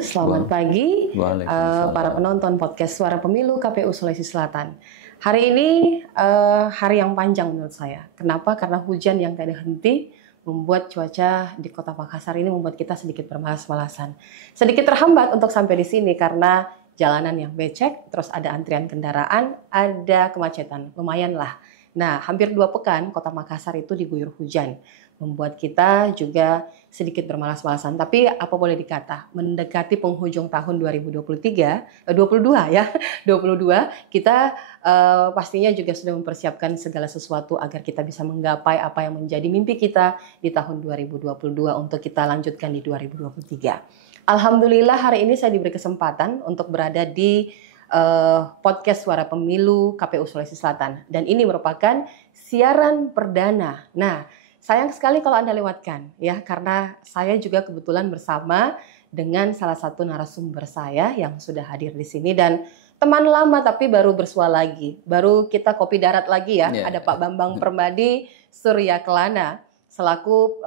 selamat pagi para penonton podcast Suara Pemilu KPU Sulawesi Selatan. Hari ini hari yang panjang menurut saya. Kenapa? Karena hujan yang tidak henti membuat cuaca di Kota Makassar ini membuat kita sedikit bermalas-malasan. Sedikit terhambat untuk sampai di sini karena jalanan yang becek, terus ada antrian kendaraan, ada kemacetan, lumayan lah. Nah, hampir 2 pekan Kota Makassar itu diguyur hujan, membuat kita juga sedikit bermalas-malasan. Tapi apa boleh dikata, mendekati penghujung tahun 2022 ya, 22 kita pastinya juga sudah mempersiapkan segala sesuatu agar kita bisa menggapai apa yang menjadi mimpi kita di tahun 2022 untuk kita lanjutkan di 2023. Alhamdulillah hari ini saya diberi kesempatan untuk berada di podcast Suara Pemilu KPU Sulawesi Selatan, dan ini merupakan siaran perdana. Nah, sayang sekali kalau Anda lewatkan ya, karena saya juga kebetulan bersama dengan salah satu narasumber saya yang sudah hadir di sini dan teman lama tapi baru bersua lagi, baru kita kopi darat lagi ya. Ada Pak Bambang Permadi Surya Kelana selaku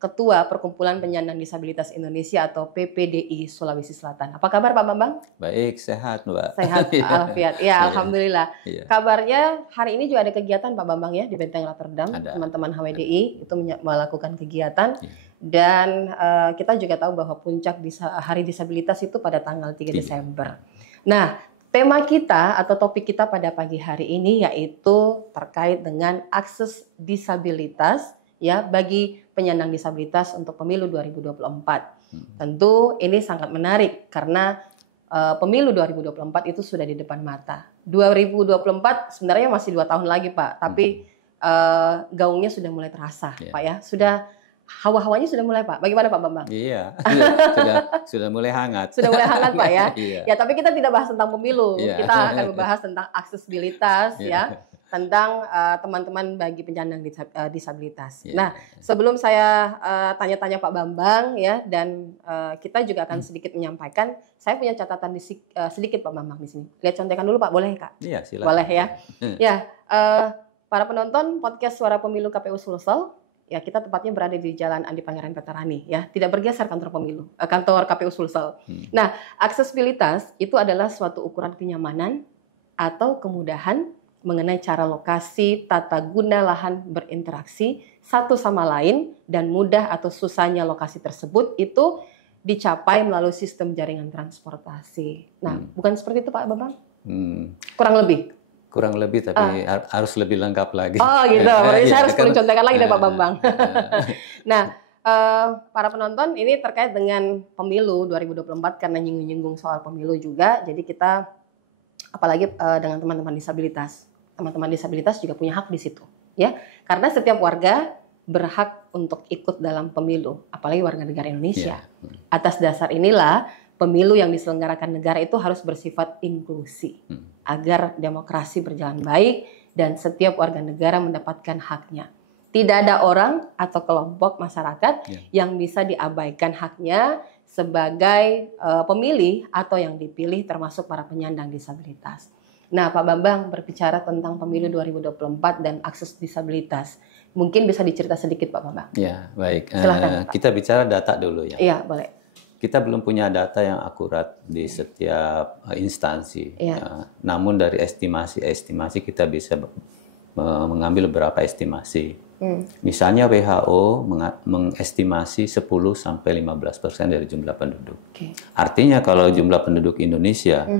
Ketua Perkumpulan Penyandang Disabilitas Indonesia atau PPDI Sulawesi Selatan. Apa kabar Pak Bambang? Baik, sehat Mbak. Sehat, alfiat. Ya, Alhamdulillah. Kabarnya hari ini juga ada kegiatan Pak Bambang ya di Benteng Rotterdam. Teman-teman HWDI itu melakukan kegiatan. Dan kita juga tahu bahwa puncak Hari Disabilitas itu pada tanggal 3 Desember. Nah, tema kita atau topik kita pada pagi hari ini yaitu terkait dengan akses disabilitas ya bagi penyandang disabilitas untuk pemilu 2024. Tentu ini sangat menarik karena pemilu 2024 itu sudah di depan mata. 2024 sebenarnya masih 2 tahun lagi Pak, tapi gaungnya sudah mulai terasa Pak ya. Sudah hawa-hawanya sudah mulai Pak. Bagaimana Pak Bambang? Iya, sudah mulai hangat. Sudah mulai hangat Pak ya. Ya, tapi kita tidak bahas tentang pemilu. Kita akan membahas tentang aksesibilitas ya. Tentang teman-teman bagi penyandang disabilitas. Nah, sebelum saya tanya-tanya Pak Bambang ya, dan kita juga akan sedikit menyampaikan, saya punya catatan sedikit Pak Bambang di sini. Lihat contekan dulu Pak, boleh Kak? Iya, silakan. Boleh ya. Ya, para penonton podcast Suara Pemilu KPU Sulsel, ya kita tepatnya berada di Jalan Andi Pangeran Petarani ya, tidak bergeser kantor KPU Sulsel. Nah, aksesibilitas itu adalah suatu ukuran kenyamanan atau kemudahan mengenai cara lokasi, tata guna lahan berinteraksi satu sama lain dan mudah atau susahnya lokasi tersebut itu dicapai melalui sistem jaringan transportasi. Nah, bukan seperti itu Pak Bambang? Kurang lebih? Kurang lebih, tapi harus lebih lengkap lagi. Oh gitu, berarti saya harus perlu contekan lagi dari Pak Bambang. Nah, para penonton ini terkait dengan pemilu 2024 karena nyinggung-nyinggung soal pemilu juga, jadi kita apalagi dengan teman-teman disabilitas. Teman-teman disabilitas juga punya hak di situ, ya. Karena setiap warga berhak untuk ikut dalam pemilu, apalagi warga negara Indonesia. Atas dasar inilah pemilu yang diselenggarakan negara itu harus bersifat inklusi, agar demokrasi berjalan baik dan setiap warga negara mendapatkan haknya. Tidak ada orang atau kelompok masyarakat yang bisa diabaikan haknya sebagai pemilih atau yang dipilih termasuk para penyandang disabilitas. Nah, Pak Bambang berbicara tentang pemilu 2024 dan akses disabilitas. Mungkin bisa dicerita sedikit Pak Bambang. Ya, baik. Silahkan, Pak. Kita bicara data dulu ya. Iya, boleh. Kita belum punya data yang akurat di setiap instansi. Namun dari estimasi kita bisa mengambil beberapa estimasi. Misalnya WHO mengestimasi 10-15% dari jumlah penduduk. Artinya kalau jumlah penduduk Indonesia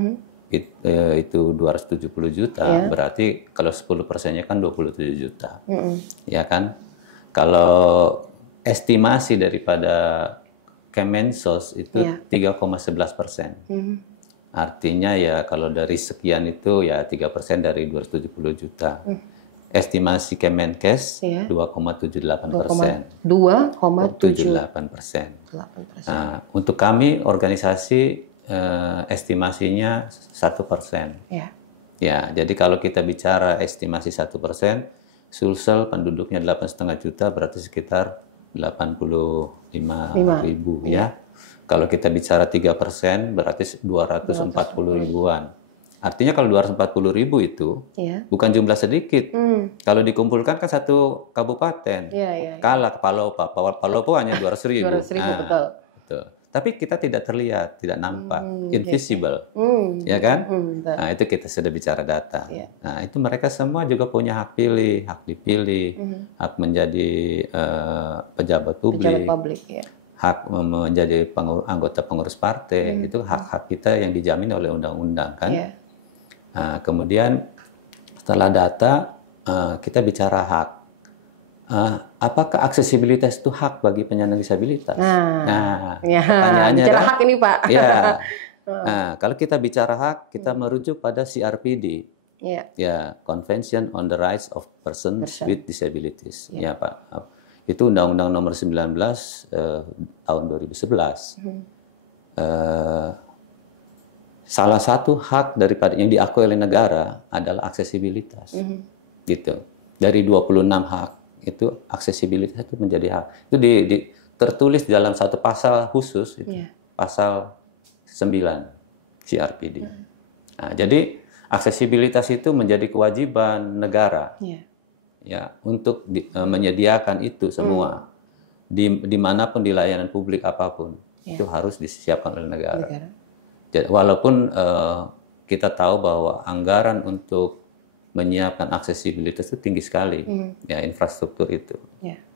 itu 270 juta, berarti kalau 10%-nya kan 27 juta. Ya kan? Kalau estimasi daripada Kemensos itu 3,11%. Artinya ya kalau dari sekian itu ya 3% dari 270 juta. Estimasi Kemenkes 2,78%. 2,78%. Nah, untuk kami organisasi estimasinya 1%. Ya, jadi kalau kita bicara estimasi 1%, Sulsel penduduknya 8,5 juta, berarti sekitar 85.000 ya. Kalau kita bicara 3%, berarti 240 ribuan. Artinya kalau 240.000 itu bukan jumlah sedikit. Kalau dikumpulkan kan satu kabupaten. Kalah Palopo hanya 200.000. 200.000 betul. tapi kita tidak terlihat, tidak nampak, invisible, ya kan? Nah, itu kita sudah bicara data. Nah, itu mereka semua juga punya hak pilih, hak dipilih, hak menjadi pejabat publik, hak menjadi anggota pengurus partai. Itu hak-hak kita yang dijamin oleh undang-undang, kan? Nah, kemudian setelah data, kita bicara hak. Apakah aksesibilitas itu hak bagi penyandang disabilitas? Pertanyaannya bicara hak ini, Pak. Ya. Nah, kalau kita bicara hak, kita merujuk pada CRPD, Convention on the Rights of Persons with Disabilities, ya Pak. Itu Undang-Undang Nomor 19 tahun 2011. Salah satu hak daripada yang diakui oleh negara adalah aksesibilitas, gitu. Dari 26 hak itu aksesibilitas itu menjadi hak. Itu tertulis dalam satu pasal khusus, itu, pasal 9 CRPD. Nah, jadi aksesibilitas itu menjadi kewajiban negara, ya, untuk menyediakan itu semua dimanapun di layanan publik apapun, itu harus disiapkan oleh negara. Jadi, walaupun kita tahu bahwa anggaran untuk menyiapkan aksesibilitas itu tinggi sekali, ya, infrastruktur itu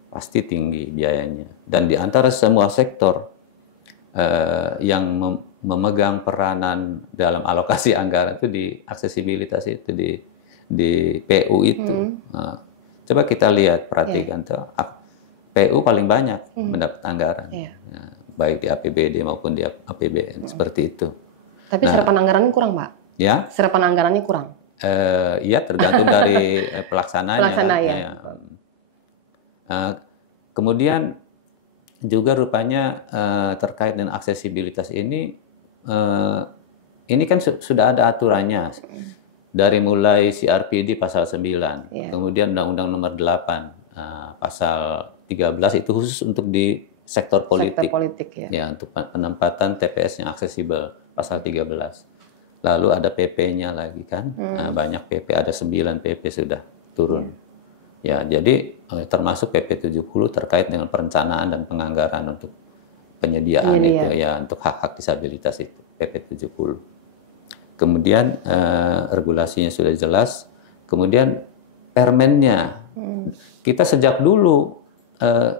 pasti tinggi biayanya. Dan di antara semua sektor yang memegang peranan dalam alokasi anggaran itu di aksesibilitas itu, di PU itu. Nah, coba kita lihat, perhatikan tuh, PU paling banyak mendapat anggaran, baik di APBD maupun di APBN, seperti itu. Tapi serapan anggarannya kurang, Pak. Ya? Serapan anggarannya kurang. Iya, tergantung dari pelaksananya. Kemudian juga rupanya terkait dengan aksesibilitas ini kan sudah ada aturannya. Dari mulai CRPD pasal 9, kemudian Undang-Undang Nomor 8 pasal 13 itu khusus untuk di sektor politik. Ya, untuk penempatan TPS yang aksesibel pasal 13. Lalu ada PP-nya lagi, kan, banyak PP, ada 9 PP sudah turun. Ya, jadi termasuk PP 70 terkait dengan perencanaan dan penganggaran untuk penyediaan itu, ya, untuk hak-hak disabilitas itu, PP 70. Kemudian regulasinya sudah jelas. Kemudian permennya, kita sejak dulu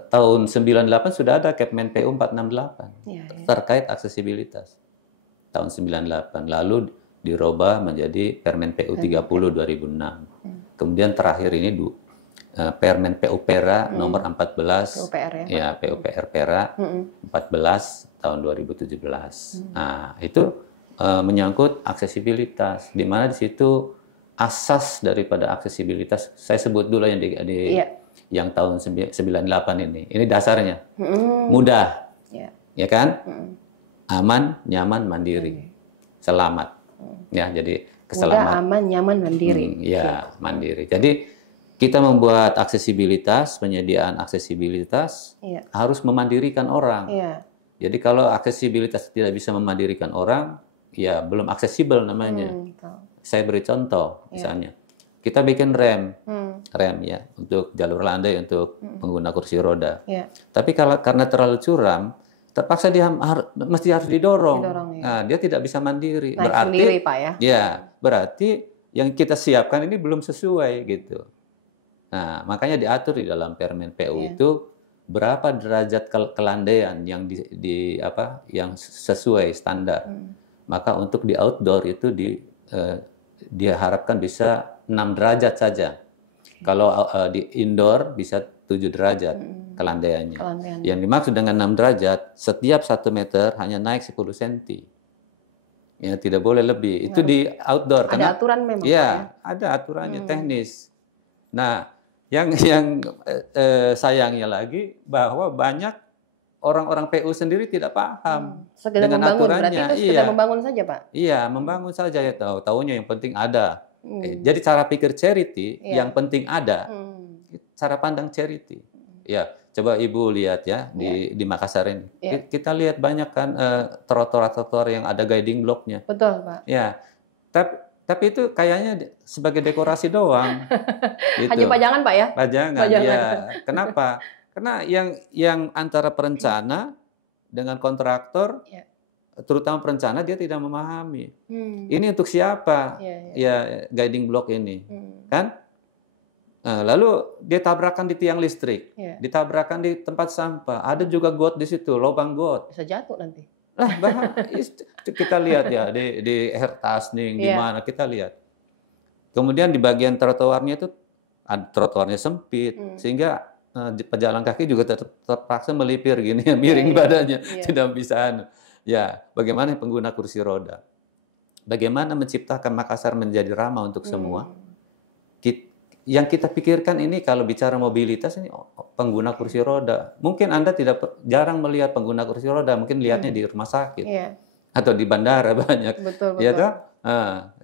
tahun 98 sudah ada Kepmen PU 468 terkait aksesibilitas. Tahun 98, lalu dirubah menjadi Permen PU 30 2006. Kemudian terakhir ini Permen PUPera nomor 14, PUPR Pera 14 tahun 2017. Nah, itu menyangkut aksesibilitas, di mana di situ asas daripada aksesibilitas, saya sebut dulu yang yang tahun 98 ini. Ini dasarnya mudah, ya kan? Aman, nyaman, mandiri, selamat. Ya, jadi keselamatan. Mudah, aman, nyaman, mandiri. Mandiri. Jadi kita membuat aksesibilitas, penyediaan aksesibilitas harus memandirikan orang. Jadi kalau aksesibilitas tidak bisa memandirikan orang, ya belum aksesibel namanya. Saya beri contoh, misalnya kita bikin rem ya untuk jalur landai untuk pengguna kursi roda. Tapi karena terlalu curam, terpaksa dia mesti harus didorong. Nah, dia tidak bisa mandiri. Berarti sendiri, Pak, ya? Ya, berarti yang kita siapkan ini belum sesuai, gitu. Nah, makanya diatur di dalam Permen PU itu berapa derajat kelandaian yang yang sesuai standar. Maka untuk di outdoor itu diharapkan bisa 6 derajat saja. Kalau di indoor bisa 7 derajat kelandaiannya. Yang dimaksud dengan 6 derajat, setiap 1 meter hanya naik 10 cm. Ya, tidak boleh lebih. Itu di outdoor. Ada aturan memang. Ya, ada aturannya, teknis. Nah, yang sayangnya lagi bahwa banyak orang-orang PU sendiri tidak paham dengan aturannya. Berarti itu sekedar membangun saja, Pak? Iya, membangun saja, ya, taunya yang penting ada. Jadi cara pikir charity, yang penting ada. Cara pandang charity. Ya, coba Ibu lihat ya di Makassar ini. Kita lihat banyak kan trotoar-trotoar yang ada guiding block-nya. Betul, Pak. Ya. Tapi itu kayaknya sebagai dekorasi doang. Gitu. Hanya pajangan, Pak, ya? Pajangan. Ya. Kenapa? Karena yang antara perencana dengan kontraktor, terutama perencana, dia tidak memahami. Ini untuk siapa? Ya, guiding block ini, kan? Lalu dia tabrakan di tiang listrik, ditabrakan di tempat sampah. Ada juga got di situ, lubang got. Bisa jatuh nanti. Kita lihat ya di Hertasning, di mana kita lihat. Kemudian di bagian trotoarnya itu, trotoarnya sempit, sehingga pejalan kaki juga terpaksa melipir gini, miring badannya, tidak bisa. Ya, bagaimana pengguna kursi roda? Bagaimana menciptakan Makassar menjadi ramah untuk semua? Yang kita pikirkan ini kalau bicara mobilitas ini pengguna kursi roda. Mungkin Anda jarang melihat pengguna kursi roda, mungkin lihatnya di rumah sakit atau di bandara banyak. Betul. Ya toh?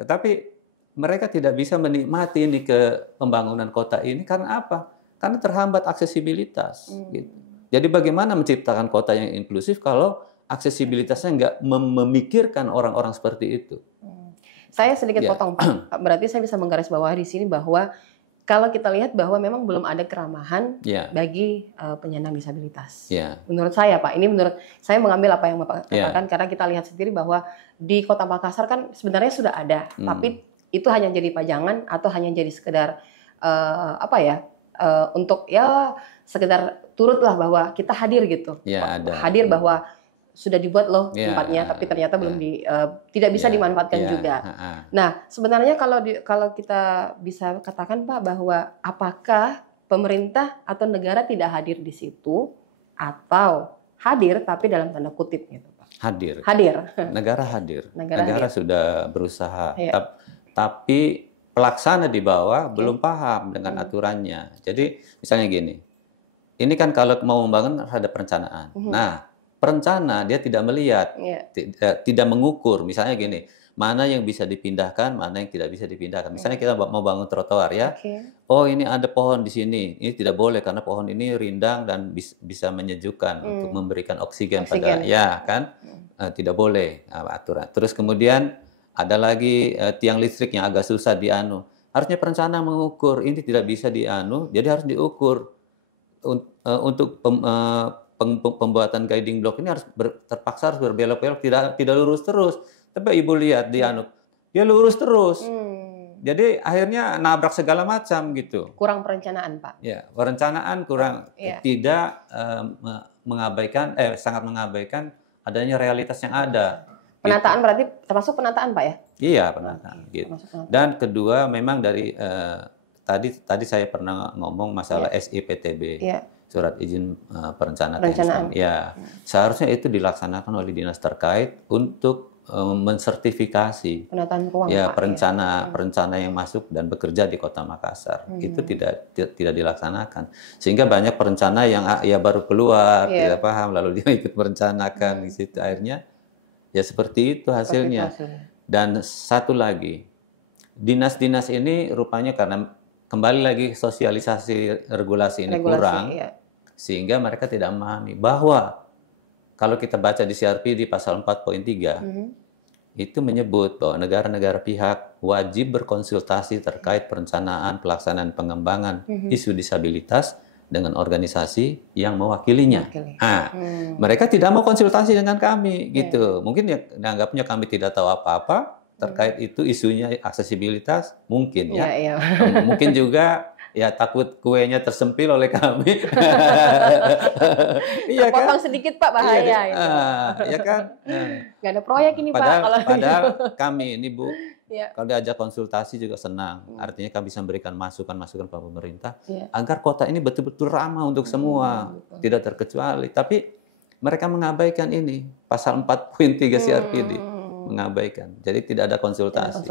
Tapi mereka tidak bisa menikmati ini ke pembangunan kota ini karena apa? Karena terhambat aksesibilitas. Gitu. Jadi bagaimana menciptakan kota yang inklusif kalau aksesibilitasnya nggak memikirkan orang-orang seperti itu? Saya sedikit potong, Pak. Berarti saya bisa menggarisbawahi di sini bahwa kalau kita lihat bahwa memang belum ada keramahan bagi penyandang disabilitas. Menurut saya, Pak, ini menurut saya mengambil apa yang Bapak katakan karena kita lihat sendiri bahwa di Kota Makassar kan sebenarnya sudah ada, tapi itu hanya jadi pajangan atau hanya jadi sekedar untuk sekedar turutlah bahwa kita hadir gitu. Hadir bahwa sudah dibuat loh tempatnya, tapi ternyata belum tidak bisa dimanfaatkan juga. Nah, sebenarnya kalau kita bisa katakan, Pak, bahwa apakah pemerintah atau negara tidak hadir di situ atau hadir tapi dalam tanda kutip gitu, Pak? Hadir. Negara hadir. Negara sudah berusaha, tapi pelaksana di bawah belum paham dengan aturannya. Jadi misalnya gini, ini kan kalau mau membangun ada perencanaan. Nah, perencana dia tidak melihat, tidak mengukur. Misalnya gini, mana yang bisa dipindahkan, mana yang tidak bisa dipindahkan. Misalnya kita mau bangun trotoar ya, oh ini ada pohon di sini, ini tidak boleh karena pohon ini rindang dan bisa menyejukkan untuk memberikan oksigen pada, tidak boleh aturan. Terus kemudian ada lagi tiang listrik yang agak susah dianu. Harusnya perencana mengukur, ini tidak bisa dianu, jadi harus diukur untuk pembuatan guiding block ini terpaksa harus berbelok-belok, tidak lurus terus. Tapi Ibu lihat di dia lurus terus. Jadi akhirnya nabrak segala macam gitu. Kurang perencanaan, Pak. Ya, perencanaan kurang, tidak mengabaikan, sangat mengabaikan adanya realitas yang ada. Penataan berarti termasuk penataan, Pak ya? Iya, penataan. Gitu. Dan kedua memang dari tadi saya pernah ngomong masalah SIPTB. Surat izin perencanaan. Ya, seharusnya itu dilaksanakan oleh dinas terkait untuk mensertifikasi penataan ruang, perencana yang masuk dan bekerja di Kota Makassar. Itu tidak dilaksanakan. Sehingga banyak perencana yang baru keluar, tidak paham lalu dia ikut merencanakan di situ, akhirnya ya seperti itu hasilnya. Dan satu lagi, dinas-dinas ini rupanya karena kembali lagi sosialisasi regulasi ini kurang, sehingga mereka tidak memahami bahwa kalau kita baca di CRPD pasal 4.3, itu menyebut bahwa negara-negara pihak wajib berkonsultasi terkait perencanaan, pelaksanaan, pengembangan isu disabilitas dengan organisasi yang mewakilinya. Mereka tidak mau konsultasi dengan kami, gitu. Mungkin ya dianggapnya kami tidak tahu apa-apa terkait itu, isunya aksesibilitas, mungkin ya. Mungkin juga ya takut kuenya tersempil oleh kami. Terpotong sedikit, Pak, bahaya. Iya kan? Nggak ada proyek ini, Pak. Padahal kami ini, Bu, kalau diajak konsultasi juga senang. Artinya kami bisa memberikan masukan-masukan pada pemerintah agar kota ini betul-betul ramah untuk semua, tidak terkecuali. Tapi mereka mengabaikan ini, pasal 4.3 CRPD. Mengabaikan, jadi tidak ada konsultasi.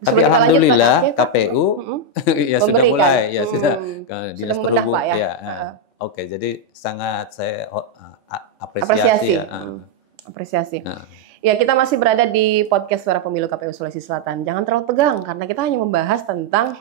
Tapi alhamdulillah KPU sudah mulai, sudah dinas perhubungan, Oke, jadi sangat saya apresiasi. Apresiasi. Ya, kita masih berada di podcast Suara Pemilu KPU Sulawesi Selatan. Jangan terlalu tegang karena kita hanya membahas tentang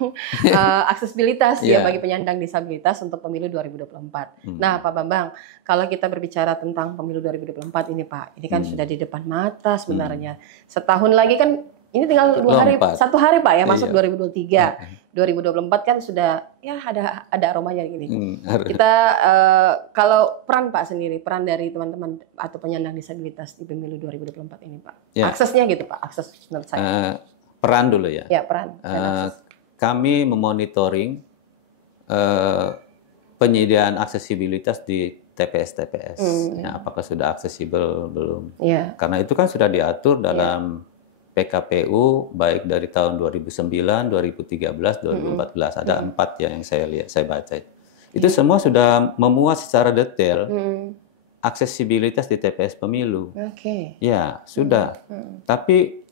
aksesibilitas bagi penyandang disabilitas untuk pemilu 2024. Nah, Pak Bambang, kalau kita berbicara tentang pemilu 2024 ini, Pak, ini kan sudah di depan mata sebenarnya. Setahun lagi kan Ini tinggal 1 hari Pak ya, masuk iya. 2023. 2024 kan sudah ya ada aromanya gini. Kita kalau peran Pak sendiri, peran dari teman-teman atau penyandang disabilitas di pemilu 2024 ini Pak. Ya. Aksesnya gitu Pak, akses menurut saya. Peran dulu ya. Ya, peran. Kami memonitoring penyediaan aksesibilitas di TPS-TPS. Ya, apakah sudah aksesibel belum? Ya. Karena itu kan sudah diatur dalam PKPU baik dari tahun 2009, 2013, 2014. Ada 4 ya yang saya baca. Itu semua sudah memuat secara detail aksesibilitas di TPS pemilu. Ya, sudah. Tapi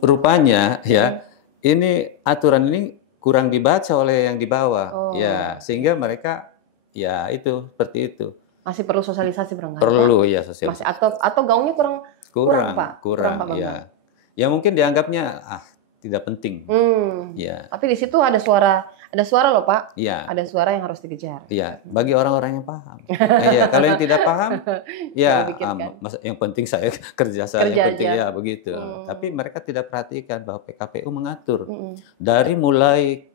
rupanya ya ini aturan ini kurang dibaca oleh yang di bawah. Ya, sehingga mereka ya itu seperti itu. Masih perlu sosialisasi barangkali. Perlu ya sosialisasi. Atau gaungnya kurang Pak. Kurang ya. Ya mungkin dianggapnya tidak penting. Ya. Tapi di situ ada suara loh Pak. Ya. Ada suara yang harus dikejar. Iya, bagi orang-orang yang paham. Ya, kalau yang tidak paham, ya yang penting saya kerja yang penting ya begitu. Tapi mereka tidak perhatikan bahwa PKPU mengatur dari mulai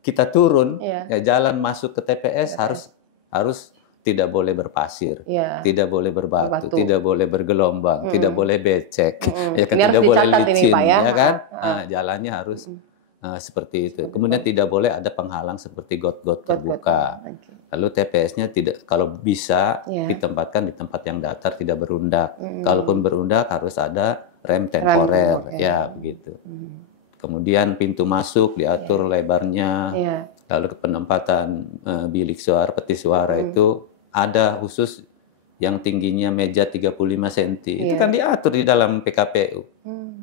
kita turun, ya jalan masuk ke TPS harus tidak boleh berpasir, tidak boleh berbatu, tidak boleh bergelombang, tidak boleh becek, ya kan, tidak boleh licin, Pak, ya kan? Jalannya harus seperti itu. Kemudian tidak boleh ada penghalang seperti got-got terbuka. Lalu TPS-nya tidak, kalau bisa ditempatkan di tempat yang datar, tidak berundak. Kalaupun berundak harus ada rem temporer, ya begitu. Kemudian pintu masuk diatur lebarnya. Lalu penempatan bilik suara, peti suara itu ada khusus yang tingginya meja 35 cm. Itu kan diatur di dalam PKPU.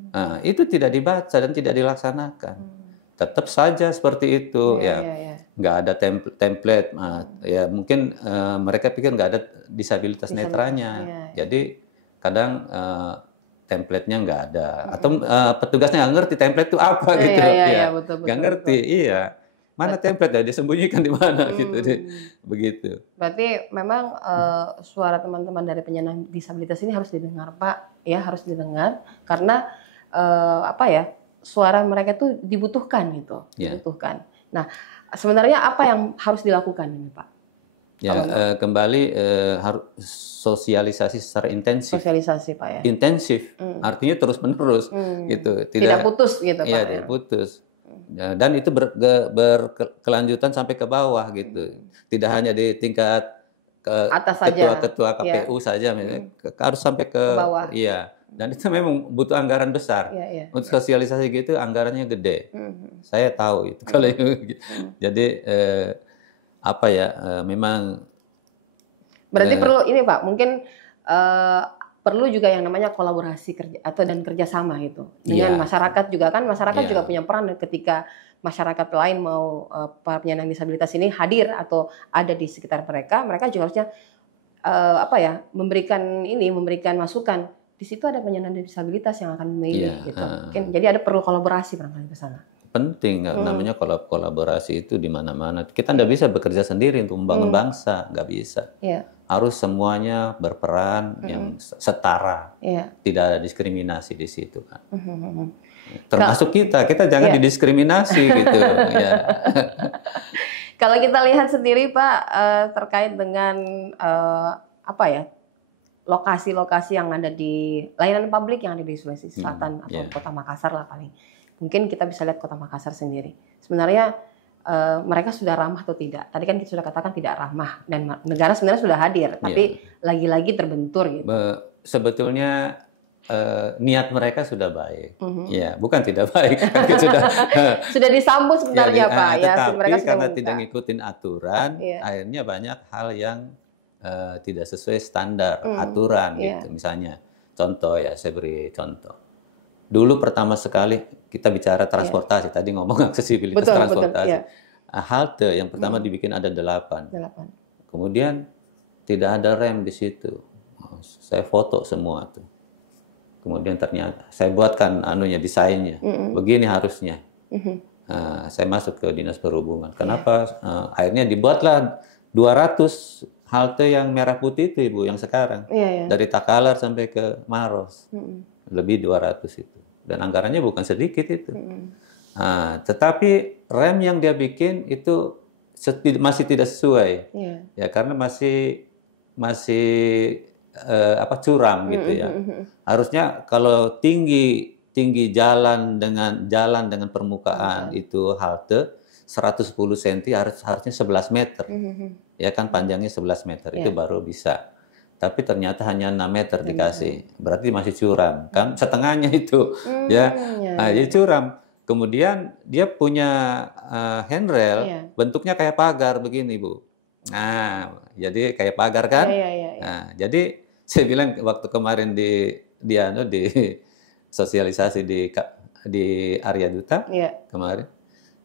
Nah, itu tidak dibaca dan tidak dilaksanakan. Tetap saja seperti itu. Nggak ada template. Ya mungkin mereka pikir nggak ada disabilitas netranya. Jadi kadang template-nya nggak ada. Atau petugasnya nggak ngerti template itu apa gitu. Nggak ngerti. Iya. Mana template ya, disembunyikan di mana gitu deh. Begitu. Berarti memang suara teman-teman dari penyandang disabilitas ini harus didengar Pak, ya harus didengar karena suara mereka itu dibutuhkan gitu, dibutuhkan. Nah, sebenarnya apa yang harus dilakukan ini Pak? Ya, kembali harus sosialisasi secara intensif. Sosialisasi Pak ya. Intensif, artinya terus-menerus gitu. Tidak putus gitu Pak. Iya, tidak putus. Dan itu berkelanjutan sampai ke bawah gitu. Tidak hanya di tingkat atas ketua KPU saja, harus sampai ke bawah. Iya. Dan itu memang butuh anggaran besar. Untuk sosialisasi gitu anggarannya gede. Saya tahu itu kalau jadi memang berarti perlu ini Pak, mungkin perlu juga yang namanya kolaborasi dan kerjasama gitu dengan masyarakat juga kan, masyarakat juga punya peran ketika masyarakat lain mau para penyandang disabilitas ini hadir atau ada di sekitar mereka juga harusnya memberikan masukan. Di situ ada penyandang disabilitas yang akan memilih gitu. Mungkin jadi ada perlu kolaborasi barangkali ke sana. Penting, namanya kolaborasi itu di mana-mana. Kita nggak bisa bekerja sendiri untuk membangun bangsa, nggak bisa. Harus semuanya berperan yang setara, tidak ada diskriminasi di situ kan. Termasuk kita jangan didiskriminasi gitu. Kalau kita lihat sendiri Pak terkait dengan lokasi-lokasi yang ada di layanan publik yang ada di Sulawesi Selatan atau Kota Makassar lah paling. Mungkin kita bisa lihat Kota Makassar sendiri. Sebenarnya mereka sudah ramah atau tidak? Tadi kan kita sudah katakan tidak ramah dan negara sebenarnya sudah hadir, tapi lagi-lagi terbentur gitu. Sebetulnya niat mereka sudah baik, bukan tidak baik. Sudah disambut sebenarnya Pak. Tetapi mereka karena tidak ngikutin aturan, akhirnya banyak hal yang tidak sesuai standar aturan gitu. Misalnya, contoh saya beri contoh. Dulu pertama sekali kita bicara transportasi, tadi ngomong aksesibilitas transportasi. Halte yang pertama dibikin ada 8. Kemudian tidak ada rem di situ. Saya foto semua tuh. Kemudian ternyata saya buatkan desainnya. Begini harusnya. Saya masuk ke Dinas Perhubungan. Kenapa? Akhirnya dibuatlah 200 halte yang merah putih itu Ibu yang sekarang. Dari Takalar sampai ke Maros. Lebih 200 itu. dan anggarannya bukan sedikit itu. Nah, tetapi rem yang dia bikin itu masih tidak sesuai, ya karena masih curam gitu ya. Harusnya kalau tinggi jalan dengan permukaan itu halte 110 cm harusnya 11 meter, ya kan panjangnya 11 meter itu baru bisa. Tapi ternyata hanya 6 meter dikasih, berarti masih curam kan setengahnya itu, ya. Nah, jadi curam. Kemudian dia punya handrail bentuknya kayak pagar begini, Bu. Nah, jadi kayak pagar kan? Nah, jadi saya bilang waktu kemarin di sosialisasi di Arya Duta kemarin,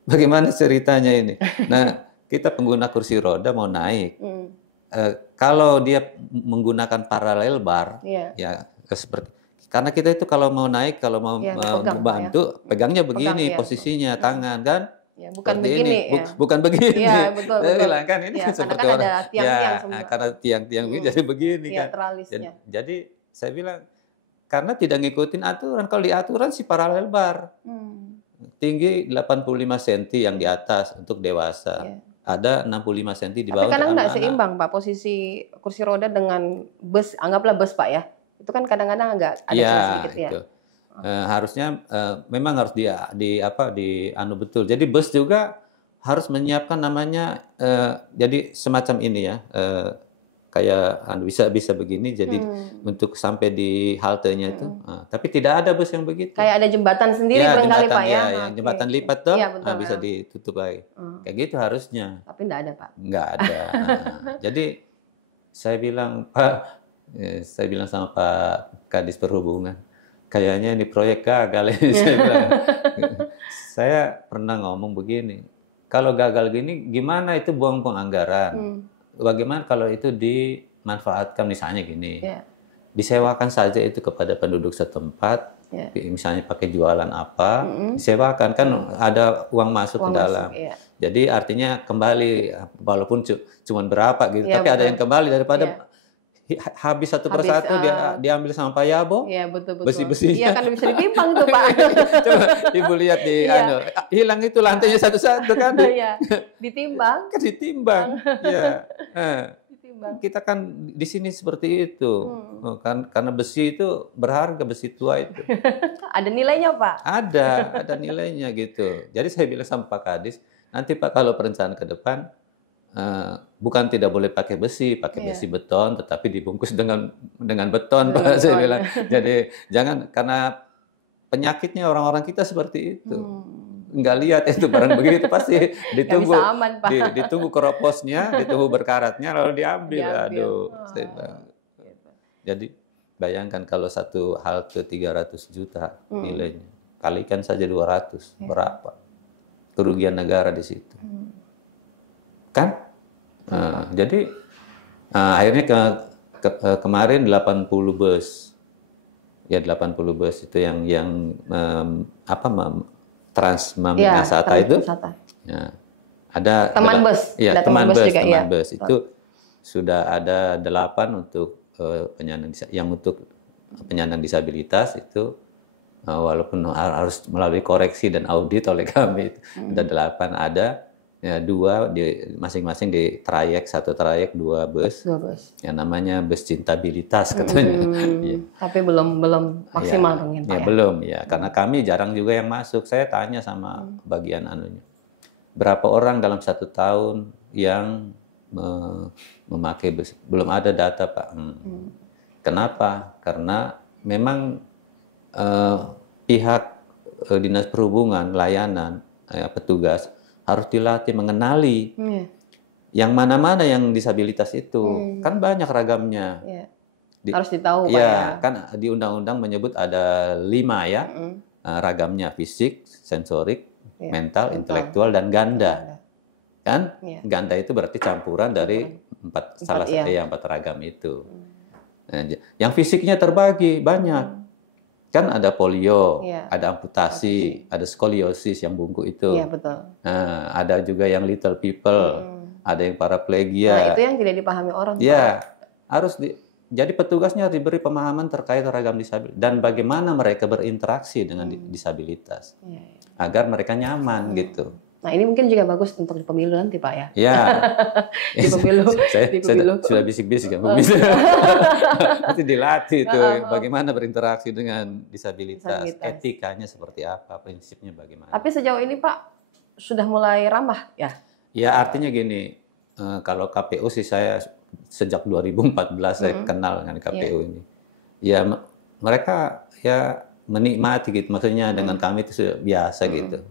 bagaimana ceritanya ini? Nah, kita pengguna kursi roda mau naik. Kalau dia menggunakan paralel bar, ya seperti karena kita itu kalau mau naik, kalau mau bantu, pegangnya begini posisinya tangan kan? Ya, bukan begini, bukan begini. Ya, betul. Bilang, kan ini kan seperti kan ada tiang-tiang semua. Karena tiang-tiang begini jadi begini kan. Jadi saya bilang karena tidak ngikutin aturan. Kalau di aturan si paralel bar. Tinggi 85 cm yang di atas untuk dewasa. Ada 65 cm di bawah. Tapi kadang nggak seimbang, Pak, posisi kursi roda dengan bus, anggaplah bus, Pak ya. Itu kan kadang-kadang agak ada sedikit ya. Harusnya memang harus anu betul. Jadi bus juga harus menyiapkan namanya jadi semacam ini ya. Kayak bisa begini jadi untuk sampai di haltenya itu. Tapi tidak ada bus yang begitu. Kayak ada jembatan sendiri barangkali, Pak ya. Jembatan lipat tuh bisa ditutup lagi. Kayak gitu harusnya. Tapi tidak ada, Pak. Nggak ada. Jadi saya bilang sama Pak Kadis Perhubungan, kayaknya ini proyek gagal ini. Saya pernah ngomong begini, kalau gagal gini gimana itu buang-buang anggaran. Bagaimana kalau itu dimanfaatkan misalnya gini, disewakan saja itu kepada penduduk setempat, misalnya pakai jualan apa, disewakan kan ada uang masuk ke dalam. Jadi artinya kembali, walaupun cuma berapa gitu, tapi ada yang kembali daripada habis satu persatu dia diambil sama Pak Yabo. Iya, betul. Besi-besinya. Iya kan bisa ditimbang tuh, Pak. Coba Ibu lihat di hilang itu lantainya satu-satu kan. Iya, ditimbang. Kan ditimbang. Iya. Ditimbang. Kita kan di sini seperti itu. Kan karena besi itu berharga, besi tua itu. Ada nilainya, Pak. Ada nilainya gitu. Jadi saya bilang sama Pak Kadis, nanti Pak kalau perencanaan ke depan bukan tidak boleh pakai besi beton, tetapi dibungkus dengan beton, Pak. Saya bilang. Jadi jangan, karena penyakitnya orang-orang kita seperti itu. Nggak lihat itu barang begitu pasti ditunggu, aman, Pak. ditunggu keroposnya, ditunggu berkaratnya lalu diambil. Aduh, saya bilang. Jadi bayangkan kalau satu halte 300 juta nilainya, kalikan saja 200, berapa kerugian negara di situ, kan? Jadi akhirnya kemarin 80 bus, ya 80 bus itu yang Trans Wisata itu, ya, ada teman bus, ya teman bus itu sudah ada 8 untuk penyandang disabilitas itu, walaupun harus melalui koreksi dan audit oleh kami itu, ada 8 ada. Ya, 2 masing-masing di satu trayek 2 bus. Yang namanya bus cintabilitas katanya. Tapi belum maksimal mungkin, Pak. Ya, belum ya, karena kami jarang juga yang masuk. Saya tanya sama bagian anunya, berapa orang dalam 1 tahun yang memakai bus? Belum ada data, Pak. Kenapa? Karena memang pihak Dinas Perhubungan, layanan, petugas harus dilatih mengenali yang mana-mana yang disabilitas itu. Kan banyak ragamnya. Harus ditahu, Pak. Ya, kan di undang-undang menyebut ada 5 ya, ragamnya: fisik, sensorik, mental, intelektual, dan ganda. Kan? Ganda itu berarti campuran dari 4 ragam itu. Nah, yang fisiknya terbagi banyak. Kan ada polio, ada amputasi, ada skoliosis yang bungkuk itu. Iya, betul. Nah, ada juga yang little people, ada yang paraplegia. Nah, itu yang tidak dipahami orang. Ya, harus Jadi petugasnya diberi pemahaman terkait ragam disabilitas dan bagaimana mereka berinteraksi dengan disabilitas agar mereka nyaman gitu. Nah, ini mungkin juga bagus untuk di pemilu nanti, Pak, ya? Ya. Di pemilu. Saya sudah bisik-bisik kan. Nanti dilatih itu bagaimana berinteraksi dengan disabilitas. Etikanya seperti apa, prinsipnya bagaimana. Tapi sejauh ini, Pak, sudah mulai ramah ya? Ya, artinya gini, kalau KPU sih saya sejak 2014 saya kenal dengan KPU ini. Ya, mereka ya menikmati gitu. Maksudnya dengan kami itu sudah biasa gitu.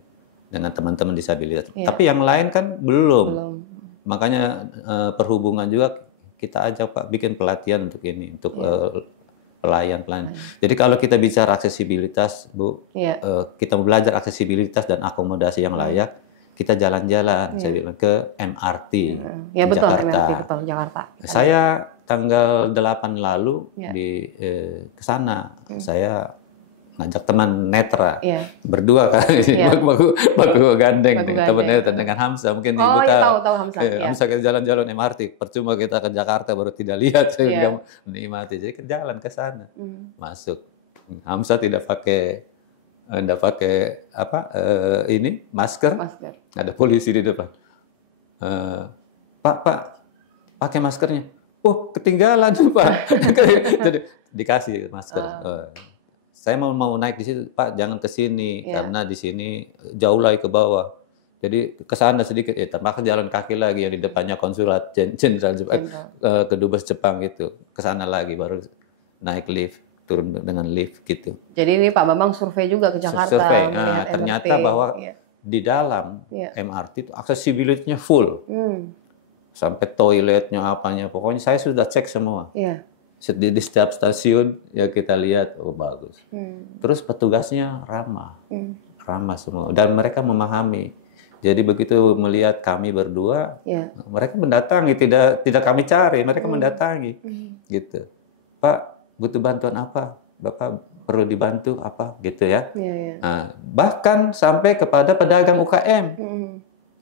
Dengan teman-teman disabilitas. Tapi yang lain kan belum. Makanya perhubungan juga kita ajak Pak bikin pelatihan untuk ini, untuk pelayan. Jadi kalau kita bicara aksesibilitas, Bu, kita belajar aksesibilitas dan akomodasi yang layak, kita jalan-jalan, saya bilang ke MRT ya, betul, Jakarta. MRT, betul, Jakarta. Saya tanggal 8 lalu ke sana, saya ngajak teman netra berdua kan, baku gandeng teman netra dengan Hamzah, mungkin Ibu tahu Hamzah. Hamzah kita jalan-jalan MRT, percuma kita ke Jakarta baru tidak lihat, saya menikmati, jadi jalan ke sana, masuk. Hamzah tidak pakai ini masker, ada polisi di depan. Pak, pakai maskernya. Oh, ketinggalan Pak. Jadi dikasih masker. Saya mau naik di situ, Pak, jangan ke sini karena di sini jauh lagi ke bawah. Jadi ke sana sedikit, terpaksa jalan kaki lagi yang di depannya konsulat jenderal ke Dubes Jepang gitu. Ke sana lagi baru naik lift, turun dengan lift gitu. Jadi ini Pak Bambang survei juga ke Jakarta. Survei. Nah, ternyata bahwa di dalam MRT itu aksesibilitasnya full. Sampai toiletnya apanya, pokoknya saya sudah cek semua. Di setiap stasiun ya kita lihat, oh bagus. Terus petugasnya ramah semua dan mereka memahami. Jadi begitu melihat kami berdua, mereka mendatangi, tidak kami cari, mereka mendatangi, gitu. Pak, butuh bantuan apa? Bapak perlu dibantu apa? Gitu ya. Nah, bahkan sampai kepada pedagang UKM,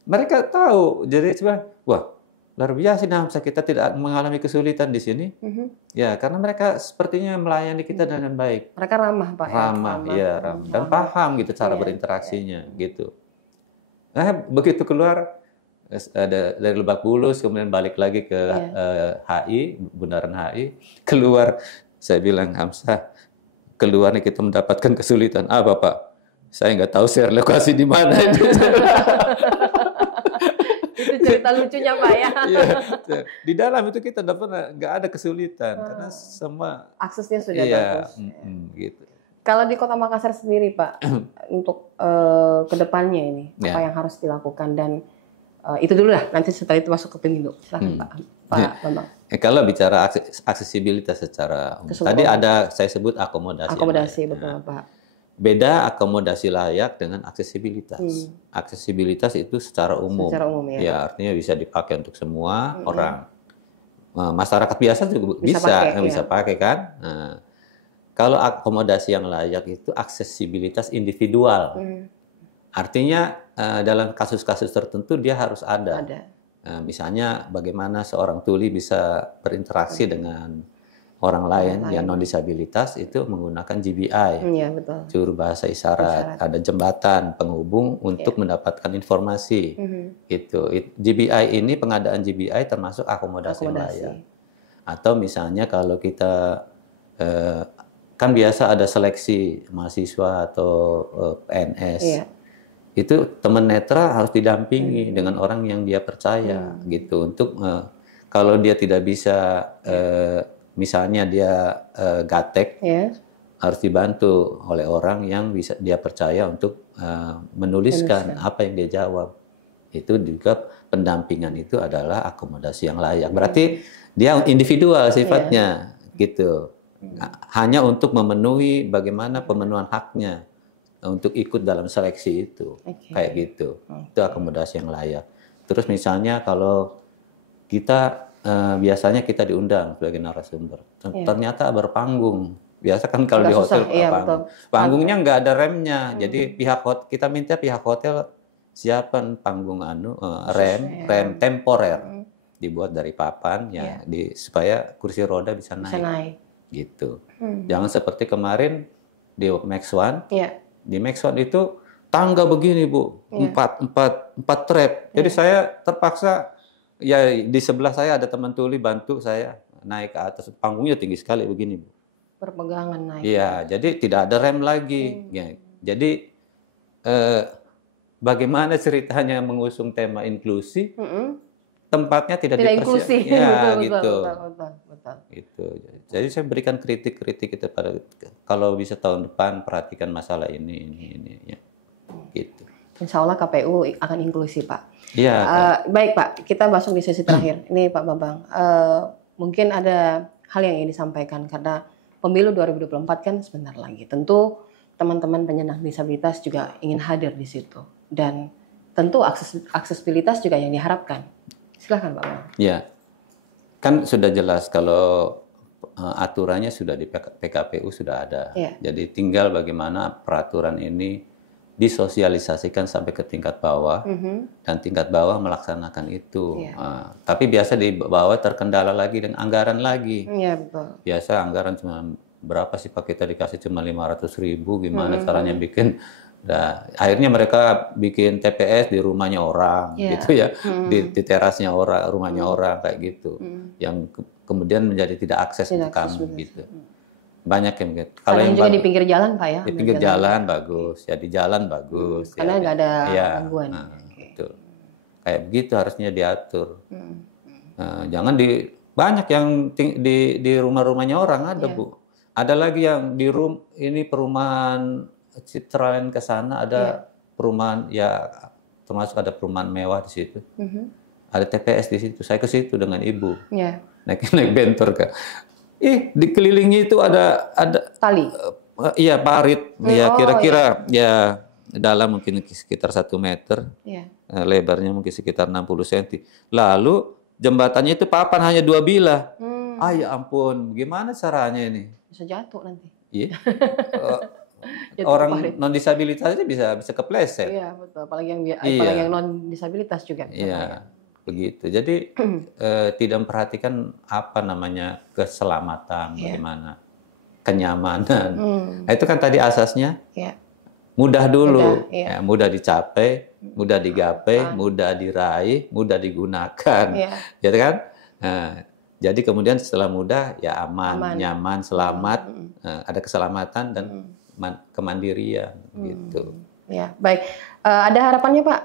mereka tahu. Jadi wah. Luar biasa, kita tidak mengalami kesulitan di sini. Ya, karena mereka sepertinya melayani kita dengan baik. Mereka ramah, Pak. Ramah. Dan paham gitu cara berinteraksinya, gitu. Nah, begitu keluar dari Lebak Bulus, kemudian balik lagi ke HI, Bundaran HI, keluar, saya bilang, Hamzah, keluar nih kita mendapatkan kesulitan. Apa, Pak? Saya nggak tahu share lokasi di mana itu. Itu cerita lucunya Pak ya. Di dalam itu kita nggak ada kesulitan karena semua aksesnya sudah bagus. Gitu. Kalau di Kota Makassar sendiri Pak, untuk kedepannya ini apa yang harus dilakukan dan itu dulu lah. Nanti setelah itu masuk ke pemilu. Silakan Pak Bambang. Kalau bicara aksesibilitas secara tadi ada saya sebut akomodasi. Akomodasi betul Pak. Beda akomodasi layak dengan aksesibilitas. Aksesibilitas itu secara umum. Ya, artinya bisa dipakai untuk semua orang. Masyarakat biasa juga bisa pakai kan. Nah, kalau akomodasi yang layak itu aksesibilitas individual. Artinya dalam kasus-kasus tertentu dia harus ada. Misalnya bagaimana seorang tuli bisa berinteraksi dengan orang lain yang non disabilitas itu menggunakan GBI, juru bahasa isyarat, ada jembatan penghubung untuk mendapatkan informasi. Itu GBI ini, pengadaan GBI termasuk akomodasi yang layak. Atau misalnya kalau kita kan biasa ada seleksi mahasiswa atau PNS, itu teman netra harus didampingi dengan orang yang dia percaya gitu untuk kalau dia tidak bisa misalnya dia gaptek, harus dibantu oleh orang yang bisa dia percaya untuk menuliskan apa yang dia jawab. Itu juga pendampingan itu adalah akomodasi yang layak. Berarti dia individual sifatnya, gitu. Hanya untuk memenuhi bagaimana pemenuhan haknya untuk ikut dalam seleksi itu, kayak gitu. Itu akomodasi yang layak. Terus misalnya kalau kita biasanya kita diundang sebagai narasumber. Ternyata berpanggung. Biasa kan kalau di hotel panggungnya nggak ada remnya. Jadi kita minta pihak hotel siapkan panggung rem temporer. dibuat dari papan ya, supaya kursi roda bisa naik. Gitu. Jangan seperti kemarin di Max One. Di Max One itu tangga begini Bu, empat trap. Jadi saya terpaksa, ya di sebelah saya ada teman tuli bantu saya naik ke atas. Panggungnya tinggi sekali begini Bu. Perpegangan naik. Iya, jadi tidak ada rem lagi. Ya, jadi bagaimana ceritanya mengusung tema inklusi? Tempatnya tidak inklusif. Ya, betul, gitu. Betul. Gitu. Jadi saya berikan kritik-kritik kita pada, kalau bisa tahun depan perhatikan masalah ini ya. Gitu. Insya Allah KPU akan inklusif, Pak. Iya. Baik Pak, kita masuk di sesi terakhir. Ini Pak Bambang, mungkin ada hal yang ingin disampaikan karena pemilu 2024 kan sebentar lagi. Tentu teman-teman penyandang disabilitas juga ingin hadir di situ dan tentu aksesibilitas juga yang diharapkan. Silahkan Pak Bambang. Ya, kan sudah jelas kalau aturannya sudah di PKPU sudah ada. Jadi tinggal bagaimana peraturan ini disosialisasikan sampai ke tingkat bawah dan tingkat bawah melaksanakan itu. Tapi biasa di bawah terkendala lagi dengan anggaran lagi. Betul. Biasa anggaran cuma berapa sih Pak, kita dikasih cuma 500.000, gimana caranya bikin? Nah, akhirnya mereka bikin TPS di rumahnya orang, gitu ya, di terasnya orang, rumahnya orang kayak gitu, yang kemudian menjadi tidak akses untuk kami, gitu. Banyak yang gitu. Kalau yang juga di pinggir jalan Pak ya? Di pinggir jalan bagus, ya di jalan bagus. Karena nggak ada gangguan. Betul. Kayak begitu harusnya diatur. Jangan banyak yang di rumah-rumahnya orang ada Bu. Ada lagi yang di ini perumahan Citraland ke sana ada perumahan, ya termasuk ada perumahan mewah di situ. Ada TPS di situ. Saya ke situ dengan ibu. Naik bentor ke. Dikelilingi itu ada tali. Iya, parit. Ya kira-kira ya dalam mungkin sekitar 1 meter. Lebarnya mungkin sekitar 60 cm. Lalu jembatannya itu papan hanya 2 bilah. Ya ampun, gimana caranya ini? Bisa jatuh nanti. Iya. Orang non disabilitas aja bisa kepleset. Iya betul, apalagi yang non disabilitas juga. Iya, begitu. Jadi tidak memperhatikan apa namanya keselamatan, bagaimana kenyamanan. Nah, itu kan tadi asasnya mudah dulu, mudah dicapai, mudah digapai, mudah diraih, mudah digunakan, gitu kan? Nah, jadi kemudian setelah mudah ya aman, nyaman, selamat, ada keselamatan dan kemandirian gitu. Ya, baik. Ada harapannya Pak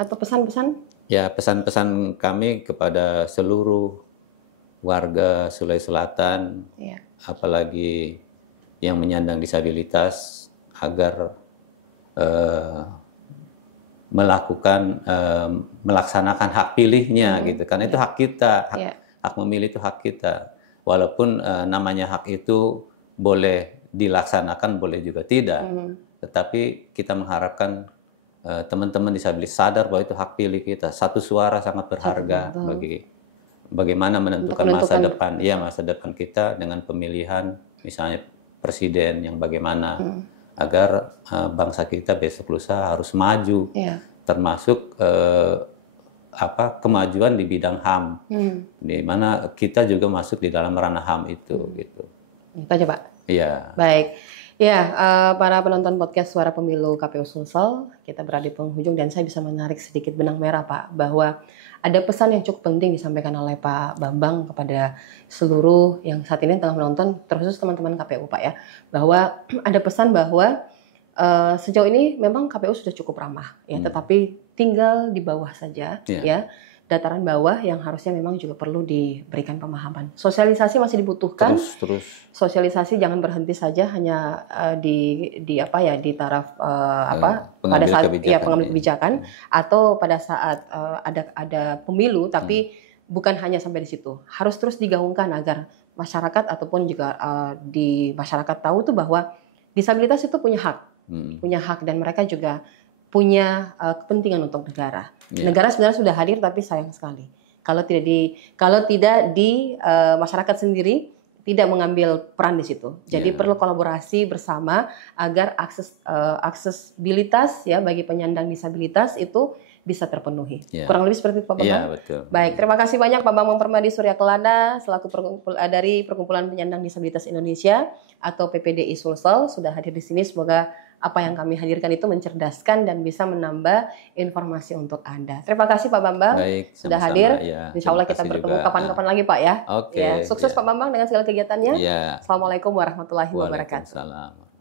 atau pesan-pesan? Ya, pesan-pesan kami kepada seluruh warga Sulawesi Selatan, apalagi yang menyandang disabilitas, agar melaksanakan hak pilihnya gitu. Karena itu hak kita, hak memilih itu hak kita. Walaupun namanya hak itu boleh dilaksanakan, boleh juga tidak. Tetapi kita mengharapkan teman-teman disabilitas sadar bahwa itu hak pilih kita. Satu suara sangat berharga bagi bagaimana menentukan masa depan. Iya, masa depan kita dengan pemilihan misalnya presiden yang bagaimana agar bangsa kita besok lusa harus maju. Termasuk kemajuan di bidang HAM. Di mana kita juga masuk di dalam ranah HAM itu gitu. Itu aja Pak. Iya. Baik. Ya, para penonton podcast Suara Pemilu KPU Sulsel, kita berada di penghujung dan saya bisa menarik sedikit benang merah Pak, bahwa ada pesan yang cukup penting disampaikan oleh Pak Bambang kepada seluruh yang saat ini tengah menonton, terkhusus teman-teman KPU Pak ya, bahwa ada pesan bahwa sejauh ini memang KPU sudah cukup ramah ya, tetapi tinggal di bawah saja ya. Dataran bawah yang harusnya memang juga perlu diberikan pemahaman. Sosialisasi masih dibutuhkan. Terus. Sosialisasi jangan berhenti saja hanya di taraf pada saat pengambil kebijakan atau pada saat ada pemilu, tapi bukan hanya sampai di situ. Harus terus digaungkan agar masyarakat ataupun juga di masyarakat tahu tuh bahwa disabilitas itu punya hak dan mereka juga punya kepentingan untuk negara. Negara sebenarnya sudah hadir, tapi sayang sekali kalau tidak di masyarakat sendiri tidak mengambil peran di situ. Jadi perlu kolaborasi bersama agar aksesibilitas ya bagi penyandang disabilitas itu bisa terpenuhi. Kurang lebih seperti itu Pak Bambang. Betul. Baik, terima kasih banyak Pak Bambang Permadi Surya Kelada selaku dari Perkumpulan Penyandang Disabilitas Indonesia atau PPDI Sulsel sudah hadir di sini. Semoga apa yang kami hadirkan itu mencerdaskan dan bisa menambah informasi untuk Anda. Terima kasih Pak Bambang. Baik, sudah hadir. Insya Allah kita bertemu kapan-kapan lagi Pak ya. Oke. Sukses Pak Bambang dengan segala kegiatannya. Ya. Assalamualaikum warahmatullahi wabarakatuh. Waalaikumsalam.